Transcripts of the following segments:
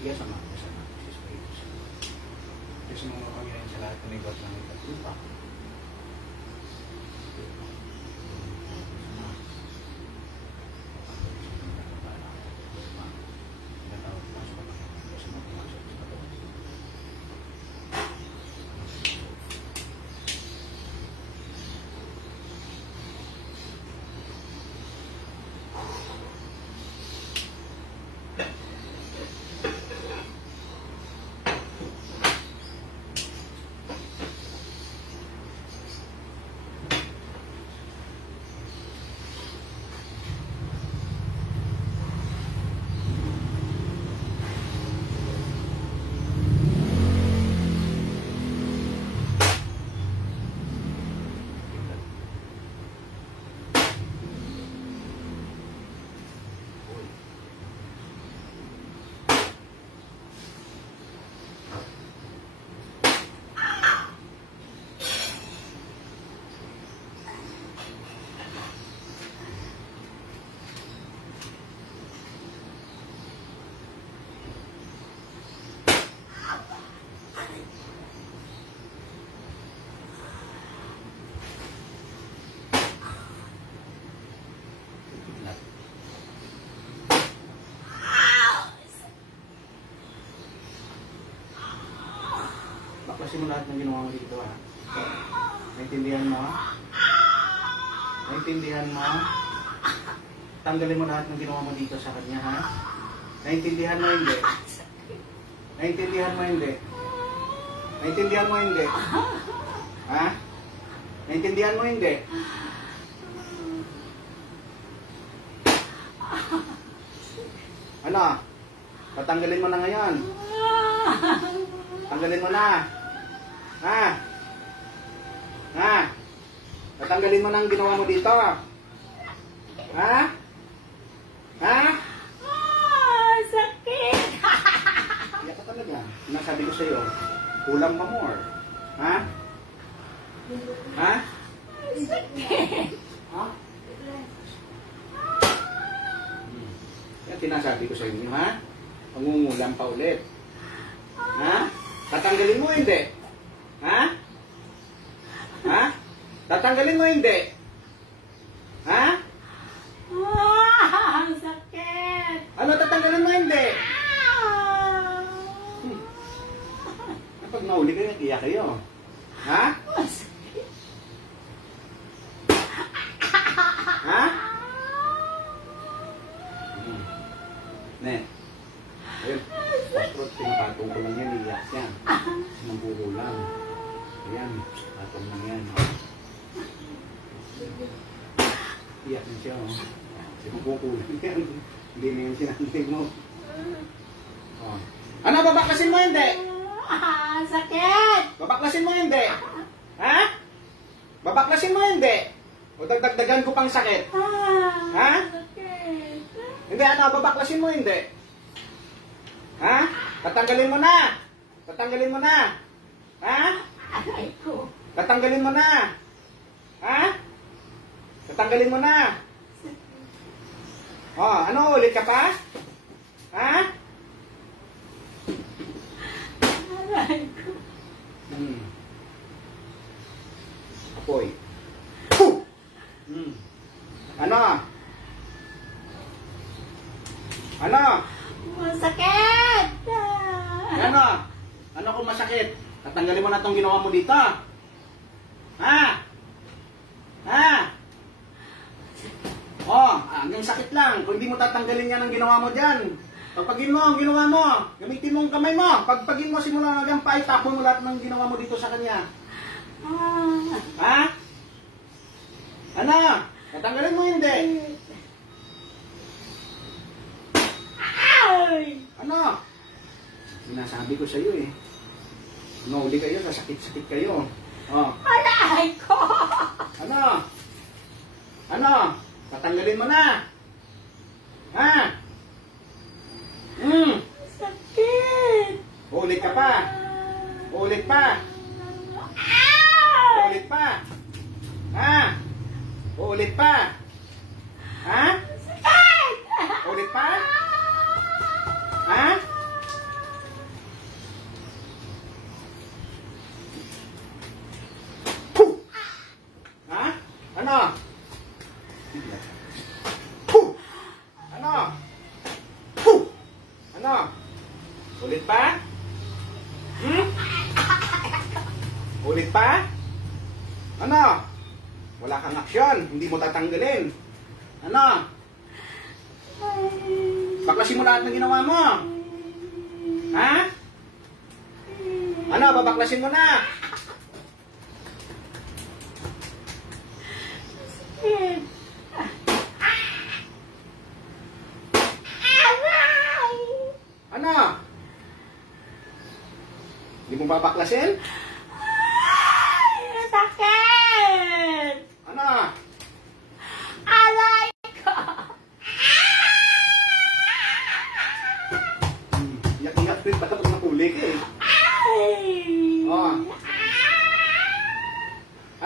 Iya sama Yesus Kristus. Yesus mengkapanyakan sa lahat ng iba't langit at lupa. Baklasin mo lahat ng ginawa mo dito, ha? Naintindihan mo? Naintindihan mo? Tanggalin mo lahat ng ginawa mo dito sa kanya, ha? Naintindihan mo hindi? Naintindihan mo hindi? Naintindihan mo hindi? Ha? Naintindihan mo hindi? Ano? Patanggalin mo na ngayon. Tanggalin mo na. Ha? Ha? Tatanggalin mo na ang ginawa mo dito. Ha? Ha? Sakit! Iyak ka talaga. Sinasabi ko sa'yo, kulang pa more. Ha? Ha? Sakit! Ha? Yan tinasabi ko sa inyo, ha? Pangungulam pa ulit. Ha? Tatanggalin mo hindi? Ha? Ha? Tatanggalin mo hindi? Ha? Sakit! Ano tatanggalin mo hindi? Kapag nauli kayo, iyak kayo. Ha? Ha? Ne. Ayun. Pastrot, pinapatong ko lang yan, iyak yan. Nambuho lang. Ayan, patong lang yan. Iyak na siya, oh. Sinukukulang yan. Hindi na yung sinanday mo. Oh. Ano, babaklasin mo hindi? Sakit! Babaklasin mo hindi? Ha? Babaklasin mo hindi? O dagdagdagan ko pang sakit? Ha? Sakit! Hindi, ano, babaklasin mo hindi? Ha? Tatanggalin mo na! Tatanggalin mo na! Ha? Aray ko! Tatanggalin mo na! Ha? Tatanggalin mo na! Oh, ano, ulit ka pa? Ha? Aray ko! Apoy. Puh! Ano? Ano? Masakit! Ano? Ano kung masakit? Tatanggalin mo na itong ginawa mo dito. Ha? Ha? Oh, hanggang sakit lang. Kung hindi mo tatanggalin yan ang ginawa mo dyan. Pagpagin mo ang ginawa mo. Gamitin mo ang kamay mo. Pagpagin mo, simula hanggang pa, itapon mo lahat ng ginawa mo dito sa kanya. Ha? Ano? Tatanggalin mo hindi. Ano? Sinasabi ko sa iyo eh. Nauli kayo, sasakit-sakit kayo. Oh. Aray ko! Ano? Ano? Tatanggalin mo na. Ha? Sakit! Ulit ka pa. Ulit pa. Ulit pa. Ha? Ulit pa. Ha? Sakit! Ulit pa? Ha? Ulit pa? Hmm? Ulit pa? Ano? Wala kang aksyon. Hindi mo tatanggalin. Ano? Baklasin mo lahat ng ginawa mo. Ha? Ano? Babaklasin mo na. Sakit. Ano? Hindi mo babaklasin? Sakit. Ano? Aray ko. Iyak-iyak din pala pag napuli ka eh. Oh.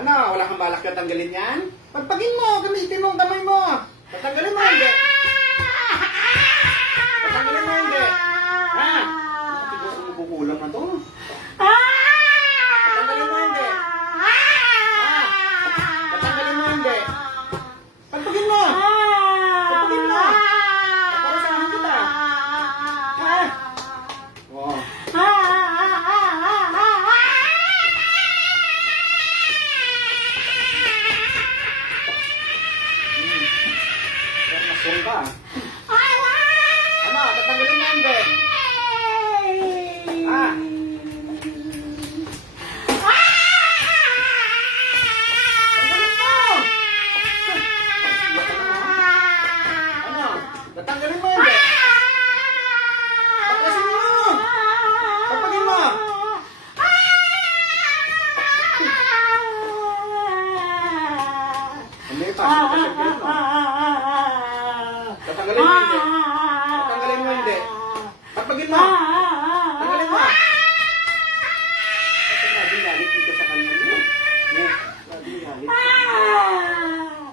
Ano? Wala kang balak na tanggalin yan? Pagpagin mo, gamitin mo ang kamay mo. Tatanggalin mo, hindi. Tatanggalin mo, hindi. Ha? Tigas mo kukulang na to. Tatanggalin mo, hindi. Ha? Tatanggalin mo, hindi. Pagpagin mo. Pagpagin mo. Paparusahan kita. Ha? Oh. Masong ka. Ano? Tatanggalin mo, hindi. Ha? Tanggalin mo. Ano? Tatanggalin mo, hindi. Baklasin mo. Pagpagin mo. Hindi pa. Tatanggalin mo. Tatanggalin mo, hindi. Tatanggalin mo, hindi. Pagpagin mo. Tanggalin mo. Kasi laging galit dito sa kanya. Ne, laging galit.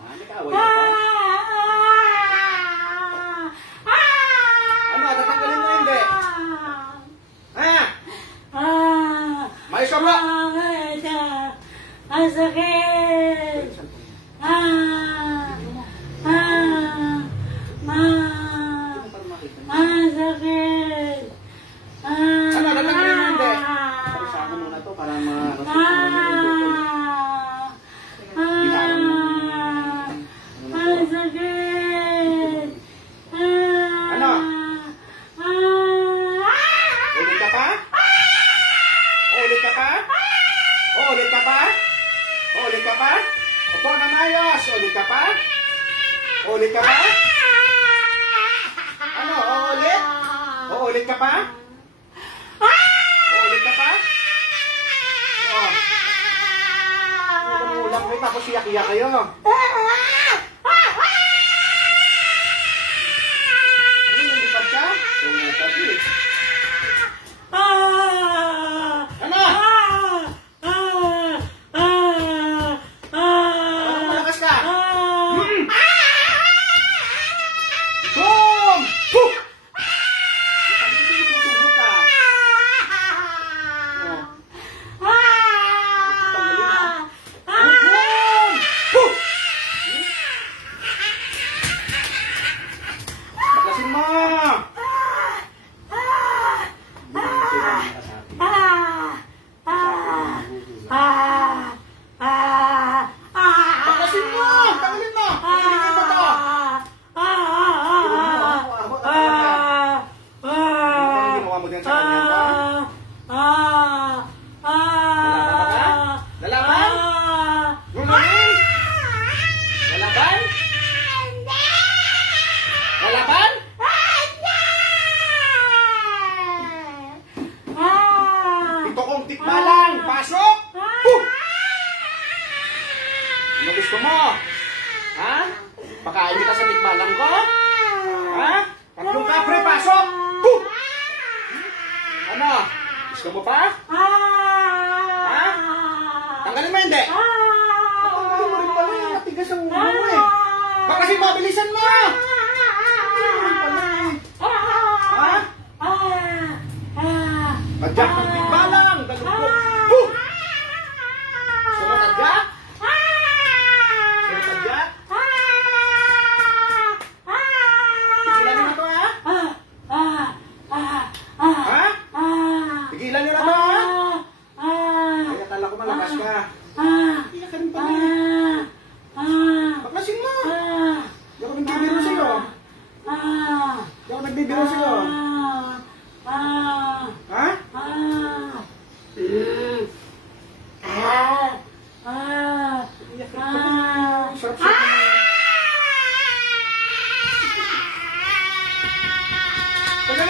May kaaway ka pa? Ano? Tatanggalin mo, hindi. Ha? May sobra. Ang sakit. Ang sakit. Ano? Tatanggalin mo, hindi. Parisahan muna to para Ang sakit. Ano? Ulit ka pa? Ulit ka pa? Ulit ka pa? Ulit ka pa? Opo na mayos. Ulit ka pa? Ulit ka pa? Ano? Uulit? Uulit ka pa? Uulit ka pa? Oo. Ulam kayo tapos iyak-iyak kayo. Ano? Nalipad ka? Tumutag eh. Ano? Ano malakas ka? Boom! Boom! Tutulog ka. Boom! Boom! Baklasin mo! Baklasin mo! Tanggalin mo! Tanggalin mo to! Ano ginawa mo din sa kanya pa? Lalaban? Lalaban? Lalaban? Lalaban? Ito kong tikbalang! Pasok! Ano gusto mo? Ha? Pakain kita sa tikbalang ko? Ha? Tatlong kapre, pasok! Ano? Gusto mo pa? Ha? Tanggalin mo hindi? Tanggalin mo rin pala. Matigas ang ulo mo eh. Bakasin mo, bilisan mo! Ha? Madyak ng tikbalang! Dalugtog! Sunod adyak? Sunod adyak? Tigilan mo na to ha? Ha?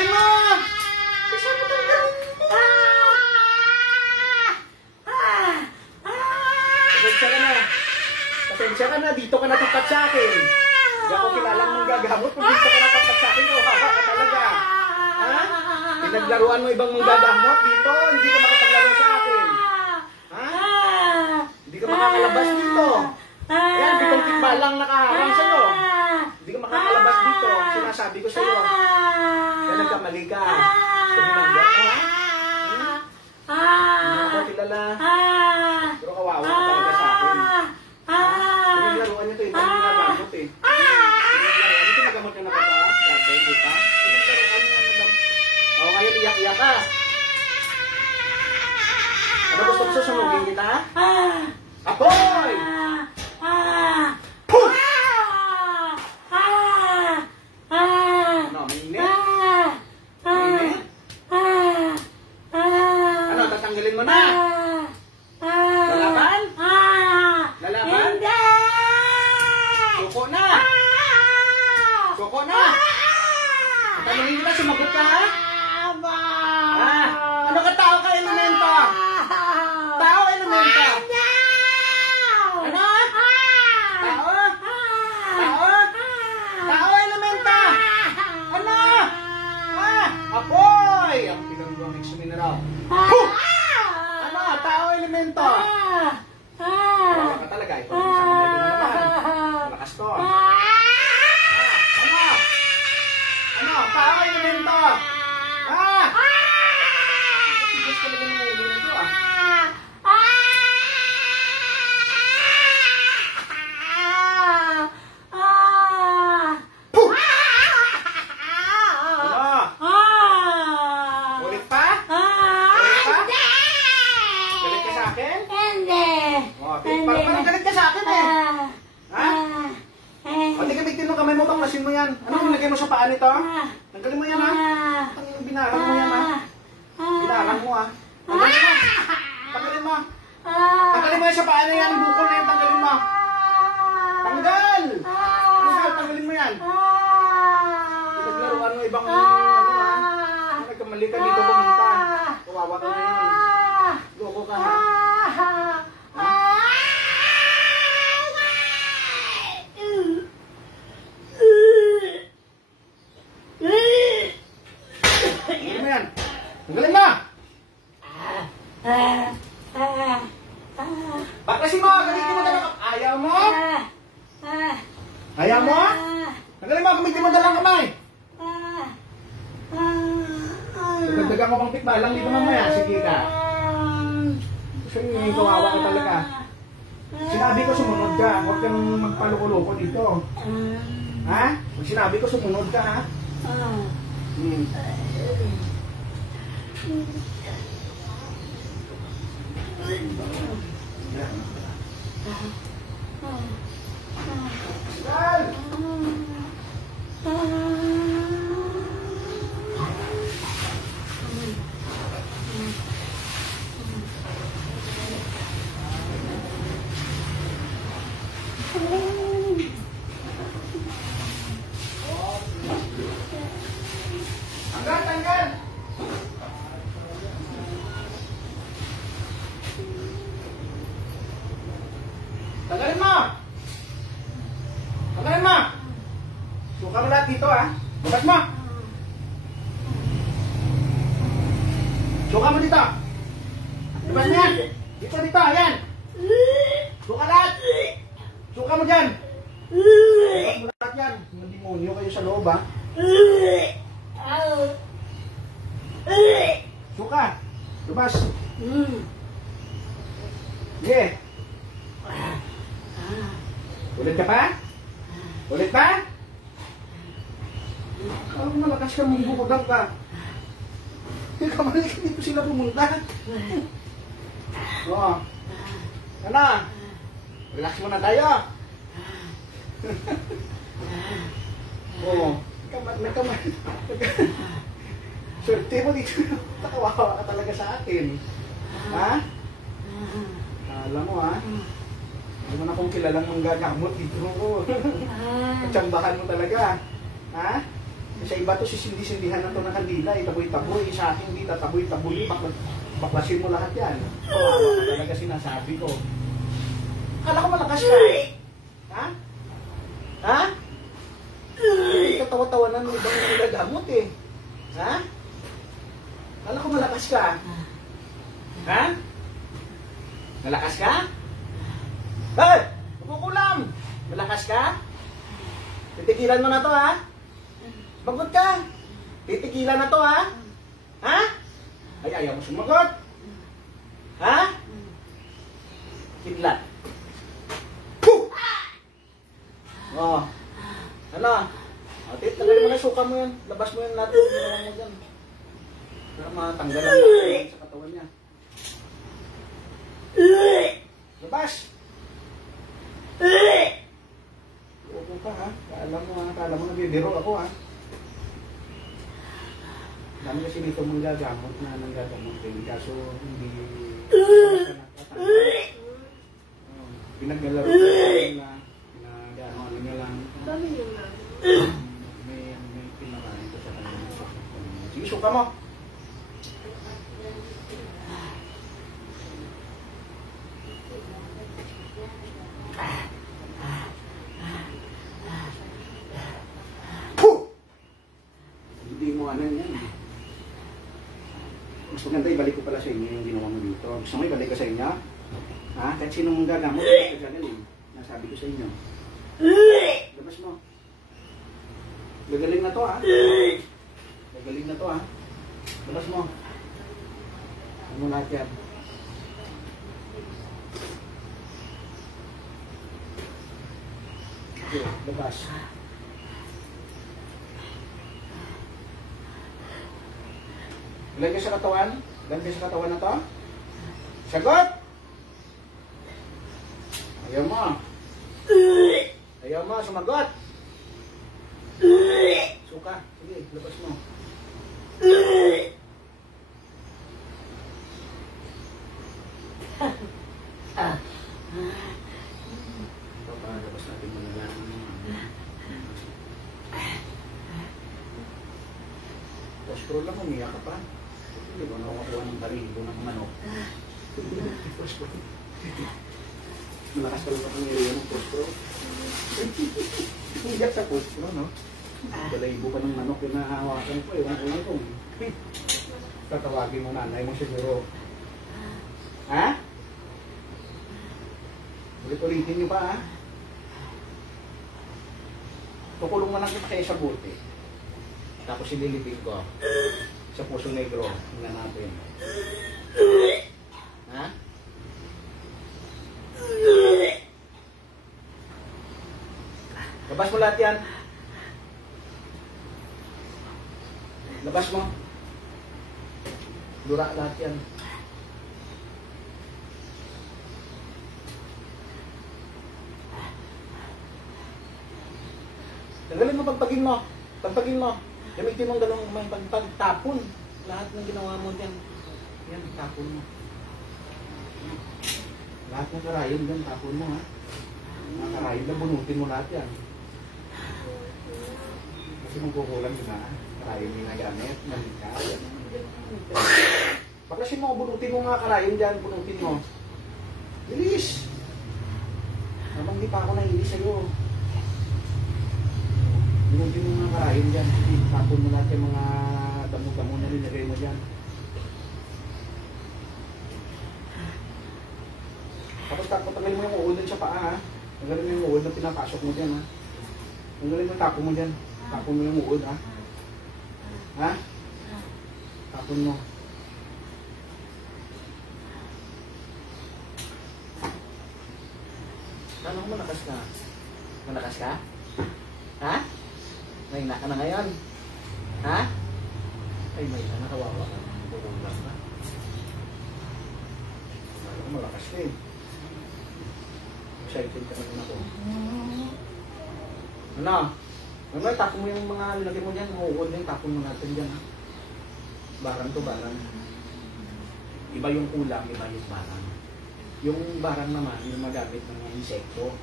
Tanggalin mo! Isa mo tanggalin mo! Pasensya ka na. Pasensya ka na. Dito ka natapat sa akin. Hindi ako kilalang mong gagamot. Kung dito ka natapat sa akin, kawawa ka talaga. Ha? Pinaglaruan mo ibang mong gagamot dito. Hindi ka makapaglaro sa akin. Ha? Hindi ka makakalabas dito. Ayan, pitong tikbalang nakaharang sa'yo. Hindi ka makakalabas dito. Sinasabi ko sa'yo. Kaya nagkamali ka. Suminangga mo, ha? Hindi ako kilala. Pero kawawa ka talaga sa akin. Pinaglaruan nyo ito. Ibang mga gamot eh. Pinaglaruan nyo ito. Nagamot nyo na ba? Dati, di ba? Pinaglaruan nyo na ba? O, ngayon iyak-iyak ka. Ano gusto mo susunugin kita? Apoy! Puh! Ano, mainit? Mainit? Ano, tatanggalin mo na? Lalaban? Lalaban? Hindi! Suko na! Suko na! Tanungin kita, sumagot ka ha? Ah, ano ka tao ka, elemento? Tao, elemento? Ano? Tao? Tao? Tao, elemento? Ano? Apoy! Ang pinangguang exomineral. Puh! Ano? Tao, elemento? Wala ka talaga. Ito, isang kamay ko na naman. Malakas to. Ano? Ano? Tao, elemento? Tigas talaga ng ulo nito ah. Puh! Ano? Ulit pa? Ulit pa? Galit ka sa akin? Oh, parang galit ka sa akin eh. Ha? Pati gamitin mo kamay mo, baklasin mo yan. Ano nilagay mo sa paa nito? Tanggalin mo yan ha? Binarang mo yan ha? Binarang mo ha? Tanggalin mo. Tanggalin mo. Tanggalin mo yan sa paa na yan. Bukol na yan. Tanggalin mo. Tanggal! Tanggal. Tanggalin mo yan. Pinaglaruan mo ibang ano ha? Nagkamali ka dito pumunta. Kawawa ka ngayon. Loko ka ha? Tanggalin mo yan. Tanggalin mo! Baklasin mo! Gamitin mo dalang kamay. Ayaw mo? Ayaw mo? Tanggalin mo! Gamitin mo dalang kamay. Dagdagan mo pang pitbalang dito mamaya. Sige ka. Kasi kawawa ka talaga. Sinabi ko sumunod ka. Huwag kang magpaluko-luko dito. Ha? Pag sinabi ko sumunod ka ha? Tanggal, tanggal! Tanggalin mo! Tanggalin mo! Suka mo lahat dito ha. Bukas mo! Suka mo dito! Bukas mo yan! Dito, dito, ayan! Suka lahat! Suka mo dyan! Bukas mo lahat yan! Yung demonyo kayo sa loob ha. Suka! Lubas! Sige! Ulit ka pa? Ulit pa? Parang malakas ka mong bukudang ka. Kamali ka dito sila pumunta. Oo. Ano? Relax muna tayo. Oo. May kamali. Swerte mo dito. Nakawawa ka talaga sa akin. Ha? Alam mo ha? Hindi mo na kung kilalang manggagamot dito ko. Patsambahan mo talaga. Ha? Sa iba to, sisindi-sindihan na to ng kandila, itaboy-taboy, sa akin hindi tataboy-taboy, baklasin mo lahat yan. Kawawa ka talaga sinasabi ko. Kala ko malakas ka eh. Ha? Ha? Hindi katawa-tawanan mo ibang nagagamot eh. Ha? Kala ko malakas ka. Ha? Malakas ka? Hey! Kukulam! Malakas ka? Titigilan mo na to ha? Bagot ka! Titigilan na to ha? Ha? Ay, ayaw mo sumagot? Ha? Kidlat. Puh! Oh. Ano? O, tagalin mo na, suka mo yan. Labas mo yan lahat. Ginawa mo dyan. Para matanggal ang lahat sa katawan niya. Labas! Upo ka ha. Kala mo nagbibiro ako ha. Dami kasi dito mong gagamot na nanggagamot din. Kaso hindi... Pinaglalaro na gano'n niya lang. Dami yun na. May pinarahin ko sa kanya. Sige, suka mo. Hindi mo ano yan. Mas maganda ibalik ko pala sa inyo yung ginawa mo dito. Gusto mo ibalik ko sa inyo? Ha? Kahit sinong gagamot, gagaling. Nasabi ko sa inyo. Labas mo. Gagaling na to ha. Gagaling na to ha. Labas mo. Ano mo lahat yan? Okay, labas. Ilan kayo sa katawan? Ilan kayo sa katawan na to? Sagot! Ayaw mo. Ayaw mo, sumagot. Suka. Sige, labas mo. Labas natin mo na lang. Postro lang, umiyak ka pa. Hindi ko nakakuha ng barigo ng manok. Postro. Malakas talaga ang area ng postro. Iyak sa postro, no? Balayibo pa ng manok yung nahawakan ko. Ewan ko. Tatawagin mo nanay mo siguro. Ha? Ulit-ulitin nyo pa, ha? Tukulong mo lang kita kayo sa bote. Tapos sililipin ko sa Puso Negro. Tingnan natin. Ha? Labas mo lahat yan. Labas mo. Dura lahat yan. Tanggalin mo, pagpagin mo. Pagpagin mo. Gamitin mo ang dalawang kamay. Pagtapon. Lahat ng ginawa mo dyan. Yan, tapon mo. Lahat ng karayon dyan, tapon mo ha. Mga karayon na, bunutin mo lahat yan. Kasi magkukulang yun ha. Karayon yung nagamit, malika. Baklasin mo, bunutin mo mga karayon dyan, bunutin mo. Bilis! Habang di pa ako nahilis sa'yo. Bunutin mo mga karayon dyan. Tapon mo lahat yung mga damo-damo na nilagay mo dyan. Tapos tanggalin mo yung uod dyan sa paa ha. Tanggalin mo yung uod na pinapasok mo dyan ha. Tanggalin mo yung tapo mo dyan. Tapon mo yung uod ha. Ha? Tapon mo. Ano mo, malakas ka? Malakas ka? Ha? May na ka na ngayon? Ha? Ay, may na, nakawawa ka. Bukulang ka. Ano, malakas ka eh. Excited ka naman ako. Ano? Ano, tapon mo yung mga nilagay mo dyan. Uod na yung tapon mo natin dyan ha. Barang to, barang. Iba yung kulang, iba yung barang. Yung barang naman, yung magamit ng mga insekto.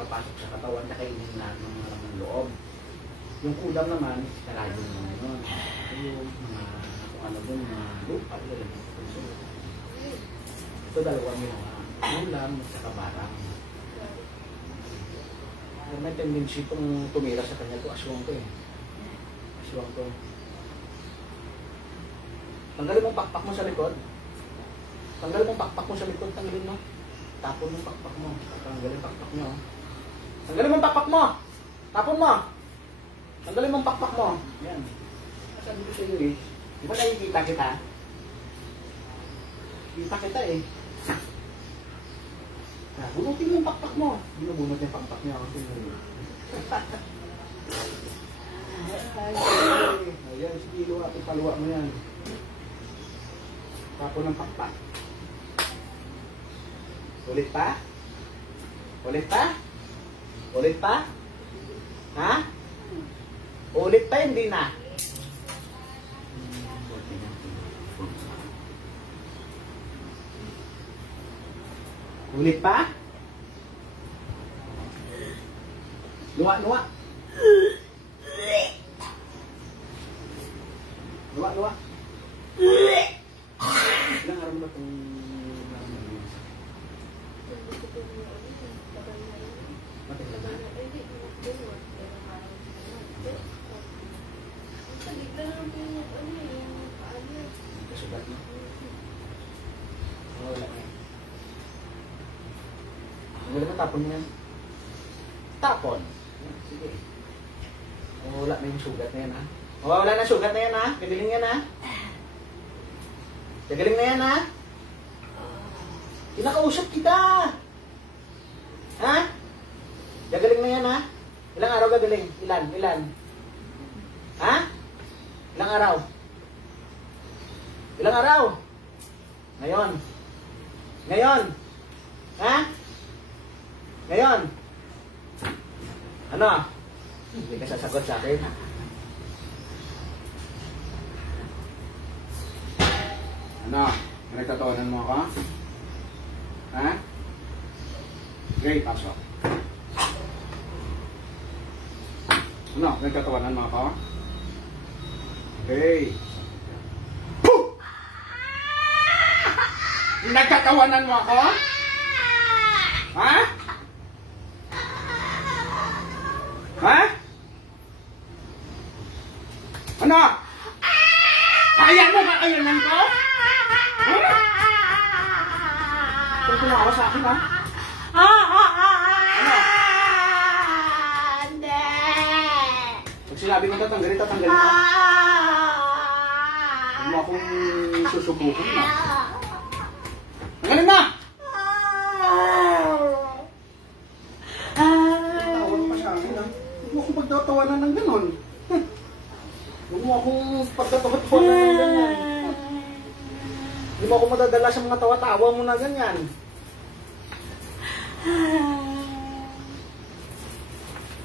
Papasok sa katawan na kainin lahat ng mga laman loob. Yung kulam naman, kalayo naman yun. Yung mga, kung ano dun, mga lupa, yun. Ito dalawang yung kulam at saka barang. May tendency itong tumira sa kanya ito, aswang ko eh. Aswang ko. Tanggalin mong pakpak mo sa likod. Tanggalin mong pakpak mo sa likod, tanggalin mo. Tapon mong pakpak mo. Tanggalin pakpak mo. Tanggalin mong pakpak mo. Tapon mo. Tanggalin mong pakpak mo. Yan. Sabi ko sa iyo eh. Di ba nakikita kita? Kita kita eh. Bunutin mo yung pakpak mo. Binubunot yung pakpak niya. Ayan, sige, luwa. Paluwa mo yan. Tapon ng pakpak. Ulit pa? Ulit pa? Ulit pa? Ha? Ulit pa, hindi na. Ulit pa? Luwa, luwa. Luwa, luwa. Ilang araw mo na itong kasugat mo? Wala na. Wala na, tapon mo yan. Tapon. Sige. Wala na yung sugat na yan, ha? Wala na sugat na yan, ha? Gagaling yan, ha? Gagaling na yan, ha? Kinakausap kita! Ha? Gagaling na yan, ha? Ilang araw gagaling? Ilan? Ilan? Ha? Ilang araw? Ilang araw? Ngayon. Ngayon. Ha? Ngayon. Ano? Hindi ka sasagot sa akin. Ano? Nagtatawanan mo ako? Ha? Great, pasok. Ano? Nagtatawanan mo ako? Okay. Nagtatawanan mo ako? Ha? Ha? Ano? Kaya mo ba kayanan ko? Ha? Kung kumawa sa akin, ha? Ano? Hindi. Pag sinabi mo tatanggalin, tatanggalin mo. Huwag mo akong susubukan mo. Tanggalin mo! Tawag pa sa akin, ha? Huwag mo akong pagtatawanan ng ganon. Huwag mo akong pagtatawanan ng ganyan. Hindi mo ako madadala sa mga tawa-tawa mo na ganyan.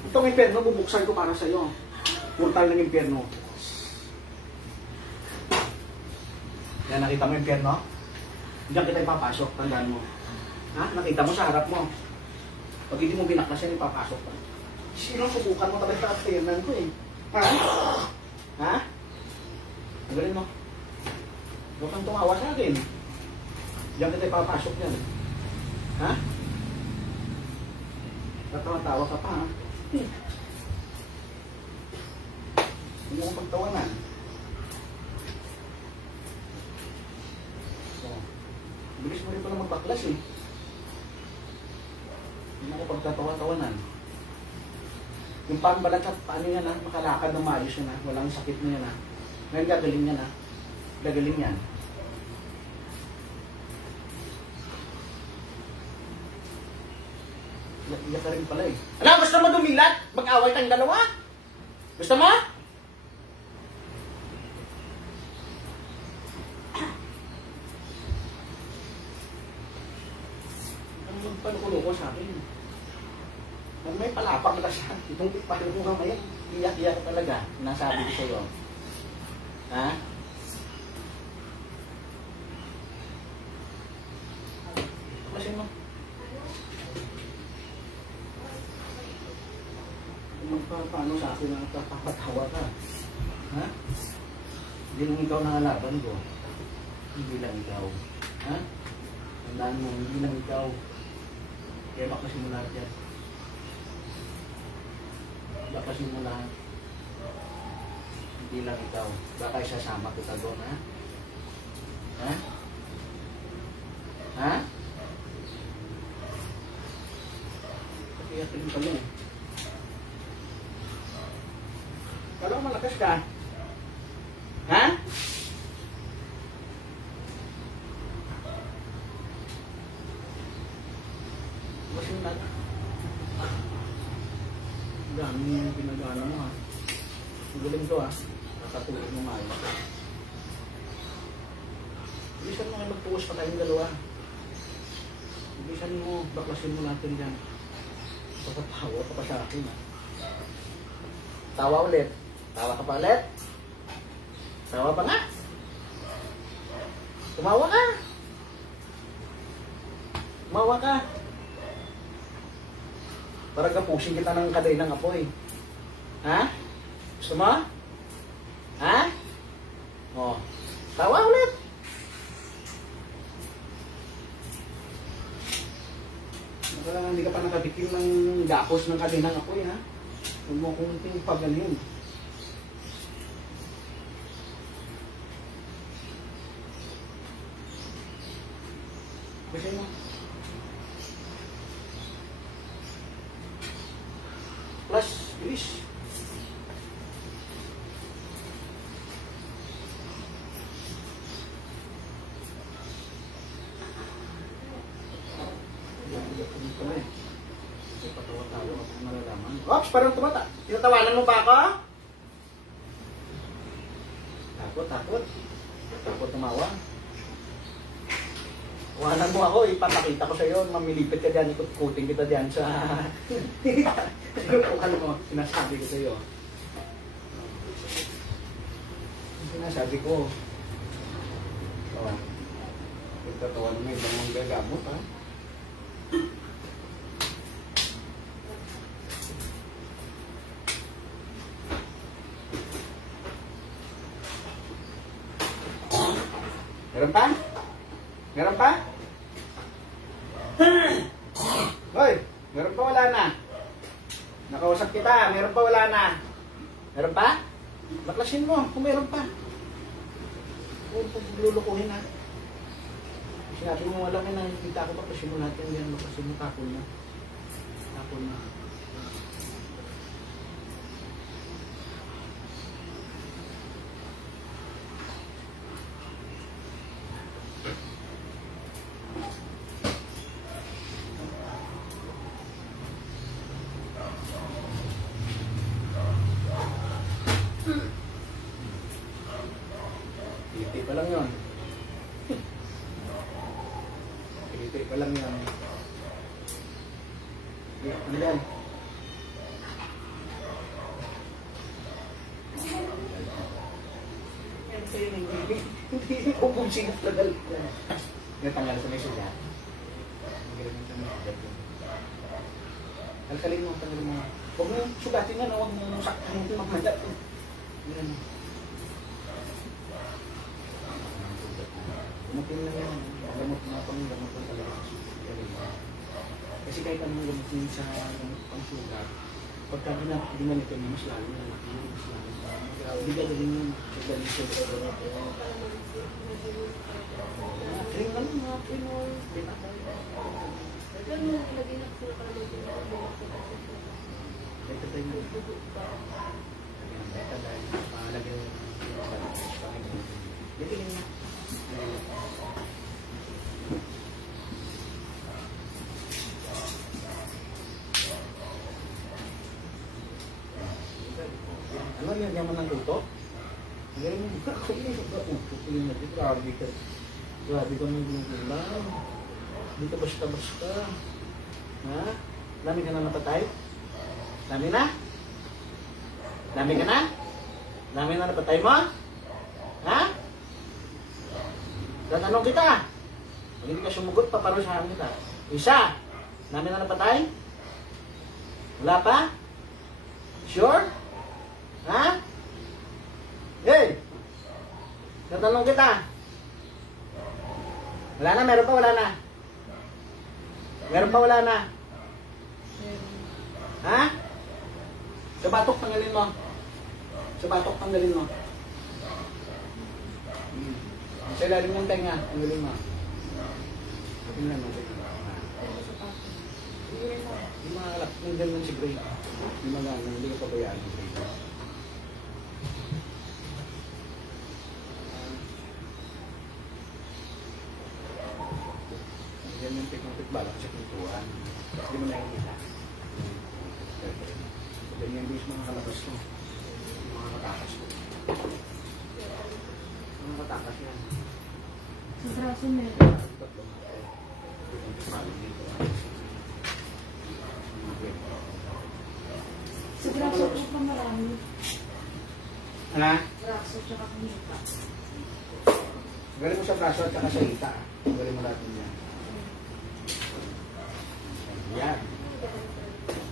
Itong impyerno, bubuksan ko para sa'yo. Portal ng impyerno. Yan, nakita mo yung impyerno? Diyan kita ipapasok, tandaan mo. Ha? Nakita mo sa harap mo. Pag hindi mo binaklas yan, ipapasok ka. Sino subukan mo talaga sa impyernan ko eh? Ha? Ha? Tagalin mo. Huwag kang tumawa sa akin. Diyan kita ipapasok yan. Ha? Tatawa-tawa ka pa, ha? Hindi mo pagtawanan. So, bilis mo rin pala magbaklas eh. Hindi mo pagtatawa-tawanan. Yung pambalat at paano yan, ha? Makalakad ng maayos yan, ha? Walang sakit na yan, ha? Ngayon gagaling yan, ha? Gagaling yan. Iyak ka rin pala eh. Ano? Gusto mo dumilat? Mag-away tayong dalawa? Gusto mo? Ang panukulo ko sa akin. Nang may palapak na siya. Itong panukulo ko ngayon, iyak-iyak talaga. Nasabi ko sa'yo. Ha? Kasi mo. paano sa akin na papatawa ka? Ha? Hindi lang ikaw nangalaban ko. Hindi lang ikaw. Ha? Tandaan mo, hindi lang ikaw. Kaya bakasin mo lahat yan. Bakasin mo lahat. Hindi lang ikaw. Baka isasama kita doon, ha? Ha? Ha? Iyakin ka mo. Kala ko malakas ka. Ha? Mas yung natin. Dami yung pinagana mo, ha? Magaling to, ha? Nakatulog mo maayos. Bilisan mo kayo magtuwas pa tayong dalawa. Bilisan mo, baklasin mo natin dyan. Pagkatawa ka pa sa akin, ha? Tawa ulit. Tawa ka pa ulit. Tawa pa nga. Tumawa ka. Tumawa ka. Para gapusin kita ng kaday ng apoy. Ha? Gusto mo? Ha? O. Tawa ulit. Hindi ka pa nakabitin ng gapos ng kaday ng apoy, ha? Huwag mo kung pagaling. Kasi mo. Plus, bilis. Ops, parang tumata. Tinatawanan mo ba ako? Takot, takot. Takot tumawa. Tawanan mo ako, ipapakita ko sa iyo. Mamilipit ka dyan, ikot-kuting kita dyan sa... Kung ano mo, sinasabi ko sa iyo. Sinasabi ko. Oh. Pagkatawanan mo ibang mga gagamot, ha? Meron pa? Meron pa? Hoy, meron pa wala na? Nakausap kita, meron pa wala na? Meron pa? Baklasin mo kung meron pa. Huwag lulukuhin, ha? Sinabi mo wala may nakikita ko, baklasin mo natin yan. Baklasin mo, tapon na. Tapon na. Piliti pa lang yun. Piliti pa lang yun. Ano yan? Hindi ko kung sinap na galit ko. Natanggal sa may sugat. Alkalin mo, tanggalin mo. Huwag mo sugatin yan, huwag mo saktan mo magmalat. Yan. Gumutin lang yan. Gamot na pang gamot na talaga. Kasi kahit anong gamutin sa gamot pang sugat, pagka ginamitin mo, mas lalo na laki. Mas lalo na. Hindi ka galing mo. Galing siya sa gamot. Kring lang mga Pinoy. Pero nung ilagay na ko para mag-inagawa ko kasi ito tayo mo. Ito tayo. Pangalagay mo. Ito lang na. Ano yan? Yaman ng luto? Ngayon mo ba ako yun? Upo ko yun natin. Grabe ka. Grabe ka ng gulang. Hindi ka basta-basta. Ha? Dami ka na napatay? Dami na? Dami ka na? Dami na napatay mo? Ha? Tatanong kita. Pag hindi ka sumugot, paparusahan kita. Isa. Dami na napatay? Wala pa? Sure? Ha? Hey! Tatanong kita. Wala na, meron pa, wala na. Meron pa, wala na. Ha? Sa batok, tanggalin mo. Sa batok, tanggalin mo. Sa ilalim ng tenga, tanggalin mo. Tingnan mo. Yung mga alak, nandiyan mo si Gray. Yung mga ano, hindi ka pabayaan ng Gray. Yan yung tikong balak sa pintuan. Hindi mo nakikita. Yan yung bis mga kalabas ko. Mga katakas ko. Mga katakas yan. Sa braso meron. Sa braso po pa marami. Ha? Braso tsaka kumita. Galing mo sa braso at saka sa hita. Galing mo natin yan. Yan.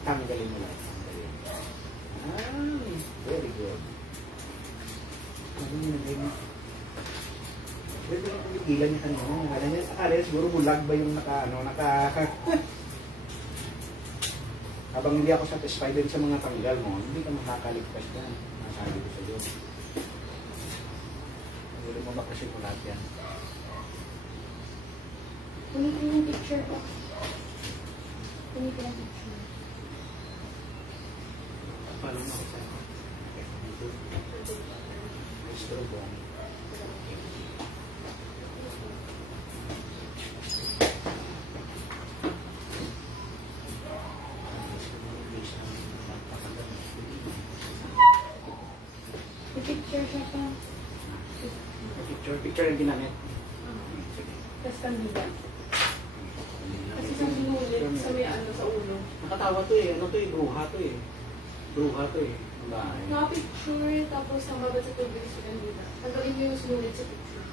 Tanggalin mo lang. Very good. Pwede mo pigilan niya kanina. Akala niya siguro bulag ba yung Habang hindi ako satisfied din sa mga tanggal mo, hindi ka makakaligtas yan. Nasabi ko sa iyo. Hindi mo ba kasi lahat yan? Kunin ko yung picture ko. Kunin ko yung picture. Paano mo ako sa'yo? Strobo. Picture siya pa. Picture yung ginamit. Tapos kandila. Kasi sa sinulit, sa may ano sa ulo. Nakatawa to eh. Ano to eh? Bruha to eh. Bruha to eh. Naka-picture, tapos ang babad sa tubig sa kandila. Tanggalin mo yung sinulit sa picture.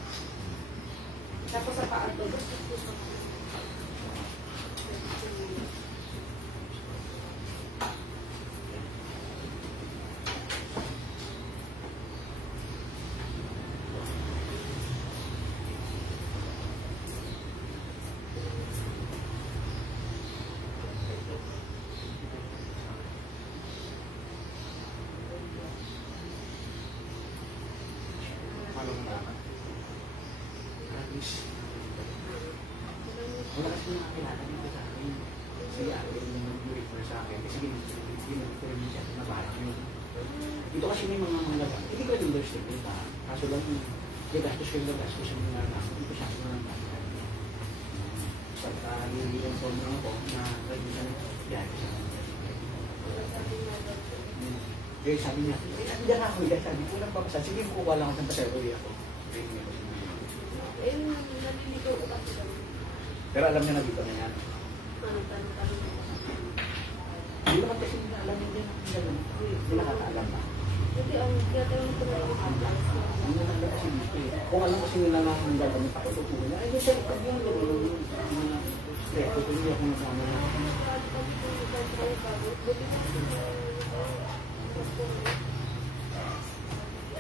Tapos sa paa to. Wala kasi nakakilala nito sa akin. Sige, yung mag-refer sa akin. Kasi ginag-refer siya na parang yun. Ito kasi may mga gamit. Hindi ko understand yun pa. Kaso lang, gastos yung gastos yung mga namin. Ito siya ako lang pa. Pagka nililang po na ako na kaibigan yan. Kaya sabi niya, nandiyan ako yan. Sabi ko lang papasal. Sige, kukuha lang ako ng pasayari ako. Naliligaw ko kasi kami. Pero alam niya na dito na yan. Tanong. Hindi naman kasi nila alam niya na. Hindi nakakaalam na. Hindi, ang tinatanong ko na yung complex na. Hindi naman kasi dito eh. Kung alam kasi nila na ang gagamit ako, tutuloy niya. Ay, sa likod yung mga step. Tutuloy ako nasama na.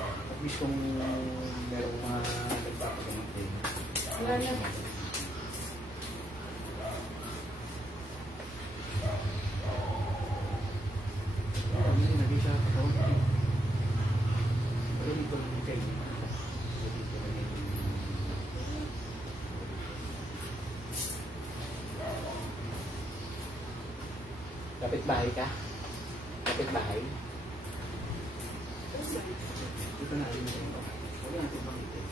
At least kung merong mga nagpapagamot eh. Wala na. Hindi siya katawag ko. Pero dito lang yung kayo. Dito lang yung... Kapit bahay ka? Kapit bahay? Dito na rin yung bahay. Huwag natin pangitin.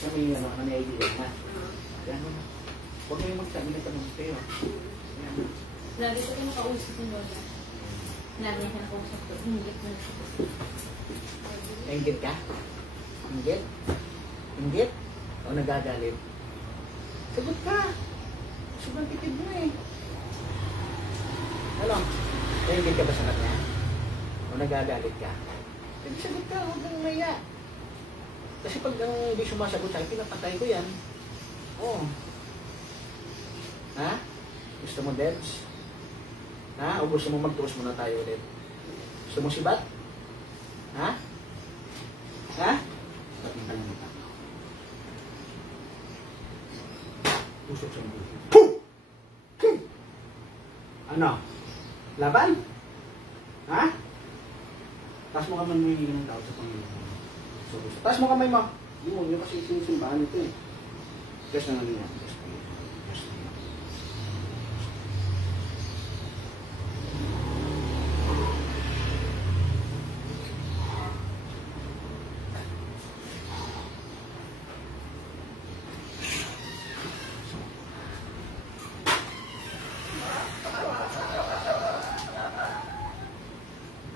Basta may idea na. Yan mo na. Huwag mo yung magsabi na tanong kayo. Yan mo. Lagi ko nakausap yung lola. Lagi ka nakausap ko. Hinggit na siya. Inggit ka? Inggit? Inggit? O nagagalit? Sagot ka! Sobrang titid mo eh. Ano? Inggit ka ba sa kanya? O nagagalit ka? Hindi sagot ka, huwag kang maya. Kasi pag hindi sumasagot sa'yo, pinapatay ko yan. Oo. Ha? Gusto mo, Debs? Ha? O gusto mo magtuos muna tayo ulit? Gusto mo sibat? Ha? Ha? Pakita lang kita. Pusok sa mga. Puh! Ano? Laban? Ha? Taas mo kamay mo yung ng tao sa Panginoon. So, taas mo kamay mo. Hindi mo, yun kasi sinisimbahan ito eh. Yes na nga yan. Yes na nga. Yes na nga.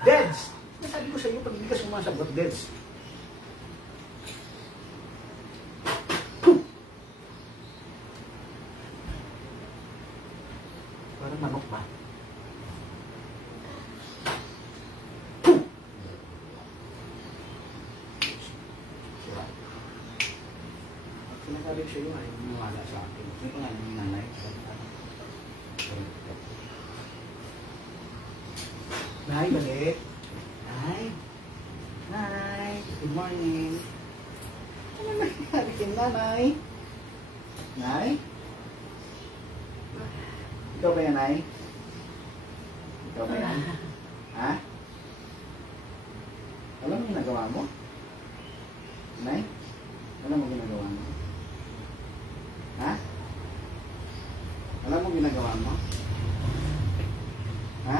Deads! Nasabi ko sa iyo, pag hindi ka sumasagot, deads. Parang manok ba? Sinasabi ko sa iyo, ay maniwala sa akin. Sino pa nga yung nanay? Nay, balik. Nay. Nay. Good morning. Ano nangyari kay nanay? Nay? Ikaw ba yan, Nay? Ikaw ba yan? Ha? Alam mo ginagawa mo? Nay? Alam mo ginagawa mo? Ha? Alam mo ginagawa mo? Ha?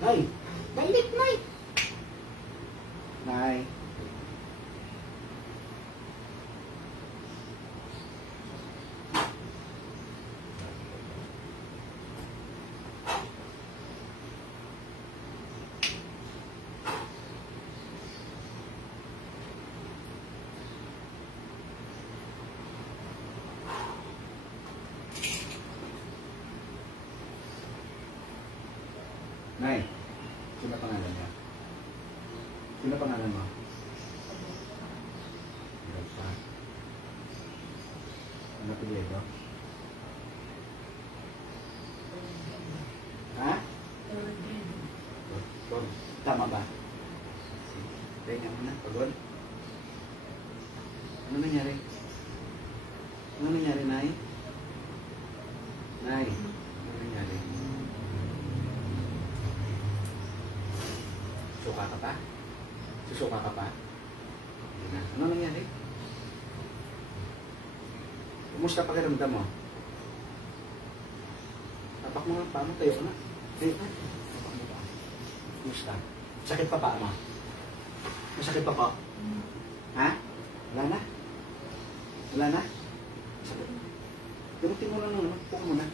Nay! Balik, Nay! Nay! Nay, sino pangalan niya? Sino pangalan mo? Rosa. Ano apelyido? Ha? Pagod. Tama ba? Teka muna, pagod. Ano nangyari? Ano nangyari, Nay? Nay, ano nangyari? Suka ka pa? Susuka ka pa? Ano nangyari? Kumusta pakiramdam mo? Tapak mo nga pa mo, tayo ka na. Tayo ka. Tapak mo pa. Kumusta? Sakit pa pa mo? Masakit pa po? Ha? Wala na? Wala na? Sakit. Gamutin mo lang naman. Puka mo na.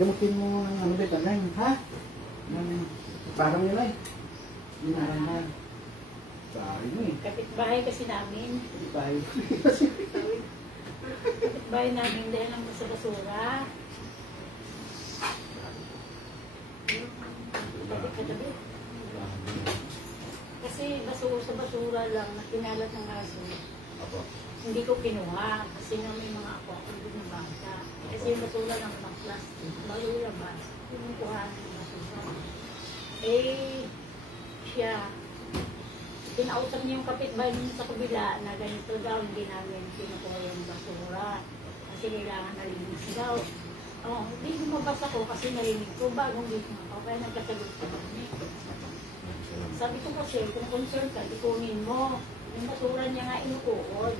Gamutin mo ng ano ba ito? Ha? Parang yun ay. Minarangan. Sorry mo eh. Kapitbahay kasi namin. Kapitbahay. Kapitbahay namin dahil ang sa basura. Katabi. Kasi basura sa basura lang na kinalat ng aso. Apo. Hindi ko kinuha kasi nga may mga ako din ng bangsa. Kasi yung basura lang ng plastic. Basura ba? Kinukuha ng basura. Eh, siya, pinausap niya yung kapitbahay niya sa kabila na ganito daw, hindi namin kinukuha yung basura kasi kailangan nalinis daw. Oh, hindi lumabas ako kasi narinig ko bagong gising ako kaya nagkasagot ko kami. Sabi ko kasi, kung concern ka, ikunin mo. Yung basura niya nga inukuod.